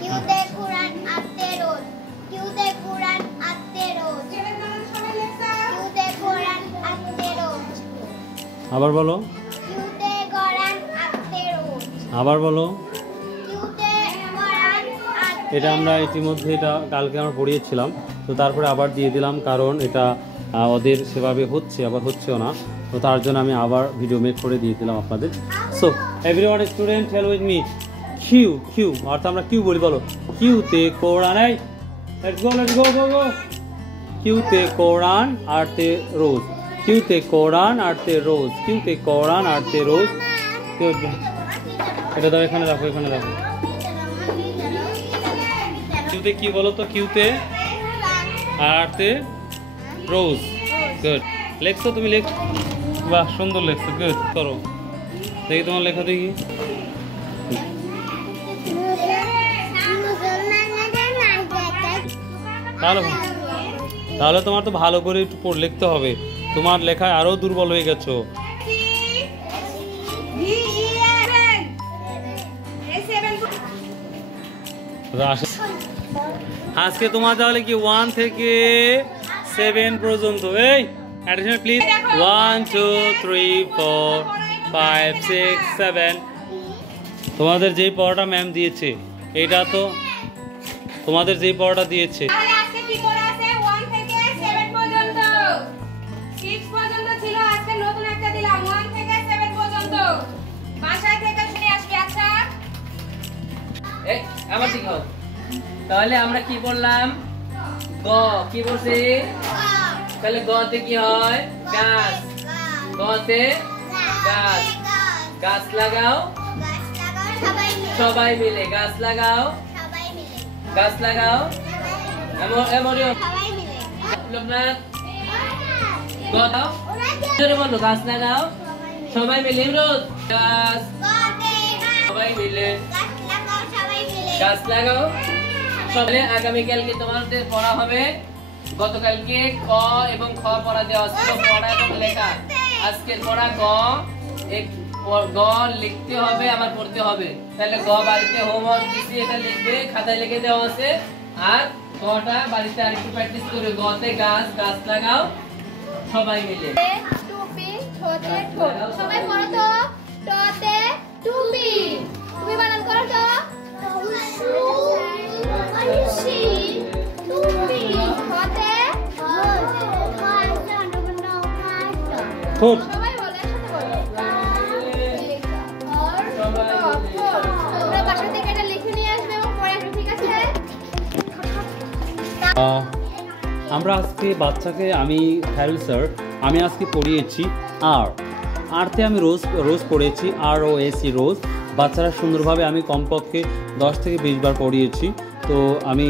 কিউতে কোরআন আতে রোজ কিউতে কোরআন আতে রোজ কিউতে কোরআন আতে রোজ আবার বলো কিউতে কোরআন আতে রোজ আবার বলো কিউতে কোরআন আতে এটা আমরা ইতিমধ্যে এটা কালকে আমরা পড়িয়েছিলাম, তো তারপরে আবার দিয়ে দিলাম কারণ এটা ওদের সেভাবে হচ্ছে আবার হচ্ছেও না, তো তার জন্য আমি আবার ভিডিও মেক করে দিয়ে দিলাম আপনাদের। So everyone student hell with me Q Q অর্থাৎ আমরা কিউ বলি, বলো কিউতে কোরআন। এই লেটস গো গো গো। কিউতে কোরআন আরতে রোজ কিউতে কোরআন আরতে রোজ কিউতে কোরআন আরতে রোজ। এটা দাও, এখানে রাখো এখানে রাখো। কিউতে কি বলো তো? কিউতে আরতে রোজ। গুড, লেখছো তুমি? লেখ, বাহ সুন্দর লেখছো, গুড। করো দেখি তোমার লেখা দেখি। তাহলে তোমার তো ভালো করে একটু পড়ে লিখতে হবে, তোমার লেখায় আরো দুর্বল হয়ে গেছো। আজকে তোমার তাহলে কি 1 থেকে 7 পর্যন্ত। এই অ্যাটেনশন প্লিজ। 1 2 3 4 5 6 7। তোমাদের যেই পড়াটা ম্যাম দিয়েছে এটা তো তোমাদের যেই পড়াটা দিয়েছে তাহলে আজকে কি পড়া আছে? 1 থেকে 7 পর্যন্ত। 6 পর্যন্ত ছিল, আজকে নতুন একটা দিলাম 1 থেকে 7 পর্যন্ত। বাসায় থেকে শুনে আসবি। আচ্ছা এই আবার দেখাও। তাহলে আমরা কি বললাম? গ কি বলছি? তাহলে গতে কি হয়? গাছ। গতে গাছ। গাছ লাগাও সবাই মিলে। গাছ লাগাও গাছ লাগাও। লোকনাথ গ দাও, জোরে বলো। গাছ লাগাও সবাই মিলে। রোজ গাছ সবাই মিলে গাছ লাগাও সবাই। আগামীকালকে তোমাদের পড়া হবে। গতকালকে ক এবং খ পড়া দেওয়া ছিল, পড়া এবং লেখা। আজকের পড়া গ লিখতে হবে, আমার পড়তে হবে। তাহলে গ বাড়িতে হোমওয়ার্ক দিছি, এটা লিখবে, খাতায় লিখে দেওয়া আছে। আর গটা বাড়িতে আরেকটু প্র্যাকটিস করে। গতে গাছ, গাছ লাগাও সবাই মিলে। টুপি ঠোঁটে ঠোঁট। সবাই পড়ো তো। টতে টুপি। তুমি বানান করো তো। টুপি। ঠোঁটে ঠোঁট। সবাই বলে একসাথে বলো। তোমরা বাসা থেকে এটা লিখে নিয়ে আসবে এবং পড়ে আসবে, ঠিক আছে? আমরা আজকে বাচ্চাকে আমি খায়রুল স্যার আমি আজকে পড়িয়েছি আরতে আমি রোজ পড়িয়েছি, ROS রোজ। বাচ্চারা সুন্দরভাবে আমি কমপক্ষে 10 থেকে 20 বার পড়িয়েছি। তো আমি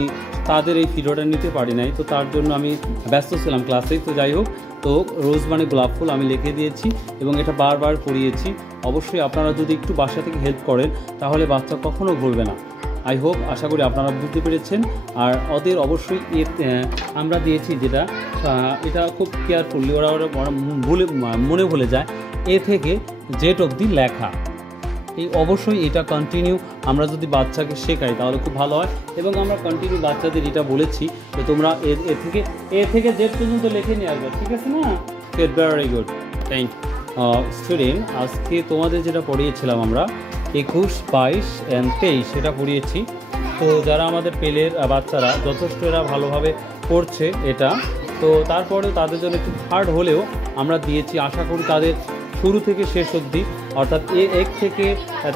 তাদের এই ভিডিওটা নিতে পারি নাই, তো তার জন্য আমি ব্যস্ত ছিলাম ক্লাসে। তো যাই হোক, তো রোজ মানে গোলাপ ফুল আমি লিখে দিয়েছি এবং এটা বারবার পড়িয়েছি। অবশ্যই আপনারা যদি একটু বাসা থেকে হেল্প করেন তাহলে বাচ্চা কখনো ভুলবে না। আই হোপ, আশা করি আপনারা বুঝতে পেরেছেন। আর ওদের অবশ্যই আমরা দিয়েছি যেটা এটা খুব কেয়ারফুলি ওরা মনে ভুলে যায়। এ থেকে জেড অবধি লেখা, এই অবশ্যই এটা কন্টিনিউ আমরা যদি বাচ্চাকে শেখাই তাহলে খুব ভালো হয়। এবং আমরা কন্টিনিউ বাচ্চাদের এটা বলেছি যে তোমরা এ থেকে জেড পর্যন্ত লিখে নিয়ে আসবে, ঠিক আছে না? Very good, thank you. Student, আজকে তোমাদের যেটা পড়িয়েছিলাম আমরা 21, 22 and 23 সেটা পড়িয়েছি। তো যারা আমাদের পেলের বাচ্চারা যথেষ্ট এরা ভালোভাবে পড়ছে এটা, তো তারপরেও তাদের জন্য একটু হার্ড হলেও আমরা দিয়েছি। আশা করি তাদের শুরু থেকে শেষ অবধি অর্থাৎ 1 থেকে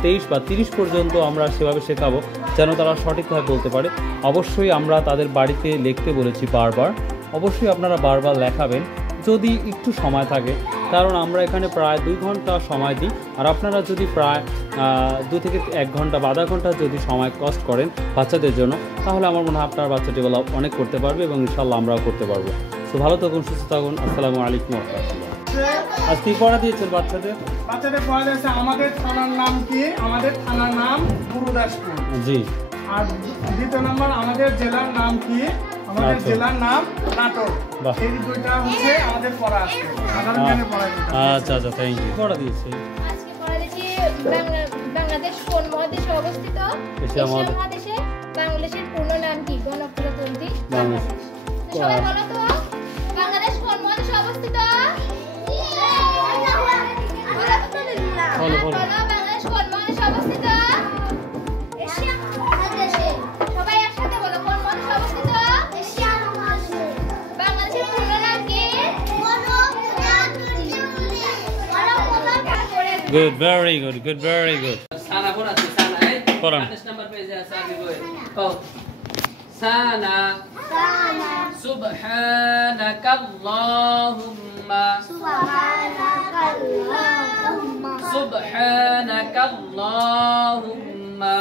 23 বা 30 পর্যন্ত আমরা সেভাবে শেখাবো যেন তারা সঠিকভাবে বলতে পারে। অবশ্যই আমরা তাদের বাড়িতে লিখতে বলেছি বারবার। অবশ্যই আপনারা বারবার লেখাবেন যদি একটু সময় থাকে, কারণ আমরা এখানে প্রায় 2 ঘন্টা সময় দিই। আর আপনারা যদি প্রায় 2 থেকে 1 ঘন্টা বা আধা ঘন্টা যদি সময় কষ্ট করেন বাচ্চাদের জন্য, তাহলে আমার মনে হয় আপনার বাচ্চা ডেভেলপ অনেক করতে পারবে এবং ইনশাল্লাহ আমরাও করতে পারবো। তো ভালো থাকুন, সুস্থ থাকুন। আসসালামু আলাইকুম ওয়া রাহমাতুল্লাহ। আজ কি পড়া দিয়েছেন বাচ্চাদের? পড়া দিয়েছে আমাদের থানার নাম কি? আমাদের থানার নাম গুরুদাসপুর। জি। আর দ্বিতীয় নম্বর আমাদের জেলার নাম কি? আমাদের জেলার নাম নাটোর। এই দুইটা হচ্ছে আমাদের পড়া আছে। সাধারণ জ্ঞানের পড়া। আচ্ছা আচ্ছা, থ্যাংক ইউ। পড়া দিয়েছে আজকে পড়া দিয়েছি বাংলাদেশ কোন মহাদেশে অবস্থিত? এশিয়া মহাদেশে। সবাই বলো তো বাংলাদেশ কোন মহাদেশে অবস্থিত? বলো, বলো। বাংলাদেশ কোন মহাদেশে অবস্থিত? এশিয়া মহাদেশে। সবাই একসাথে বলো কোন মহাদেশে অবস্থিত? এশিয়া মহাদেশে। বাংলাদেশের পূর্ণ নাম কি? Good, very good, very good. সানা পড়াচ্ছি সানা এই পড়ান। 28 নাম্বার পেজে আছে আমি বই ও সানা সুবহানাকাল্লাহুম্মা সুবহানাকাল্লাহুম্মা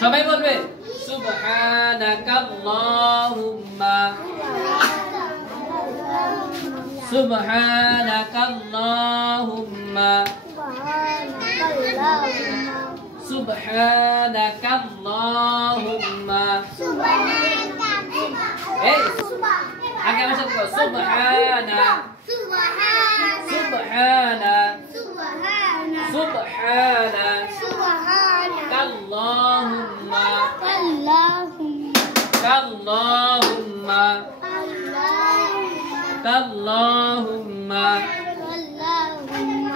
সবাই বলবে সুবহানাকাল্লাহুম্মা সুবহানাকাল্লাহুম্মা সুবহানাকাল্লাহুম্মা এই আগে আমার সাথে বলো সুবহানা সুবহানা সুবহানা কাল্লাহুম্মা কাল্লাহুম্মা কাল্লাহুম্মা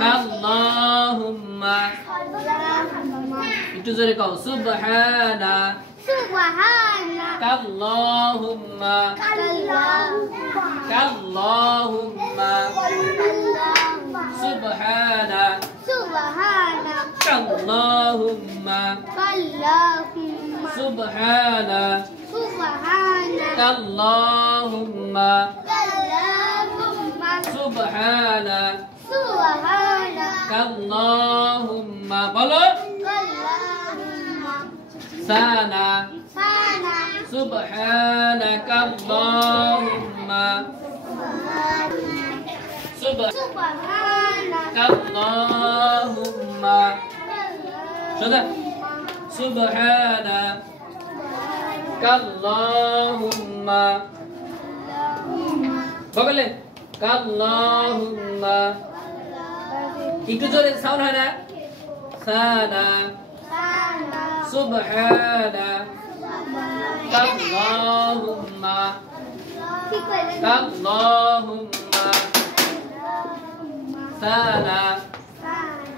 কাল্লাহুম্মা একটু জোরে কও সুবহানা কাল্লাহুম্মা কাল্লাহুম্মা সুবহানা কাল্লাহুম্মা সুবহানা কাল্লাহুম্মা সুবহানা কাল্লাহুম্মা বলো সানা সুবহানাকাল্লাহুম্মা সুবহানাকাল্লাহুম্মা শোনা সুবহানাকাল্লাহুম্মা বলে কাল্লাহুম্মা একটু জোরে সাউন্ড হয় না সানা সুবহানা কাল্লাহুম্মা কাল্লাহুম্মা সানা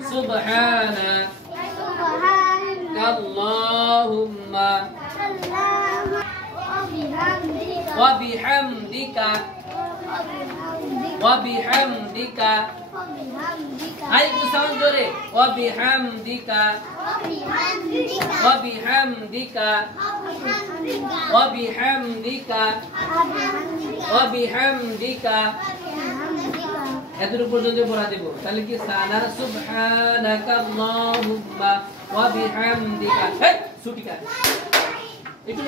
সুবহানা কাল্লাহুম্মা ওয়া বিহামদিকা আই একটু সাউন্ড জোরে ওয়া বিহামদিকা এতটুকু পর্যন্ত পড়া দেব তাহলে কি সানা সুবহানাকাল্লাহুম্মা ওয়া বিহামদিকা এই ছুটি কাট একটু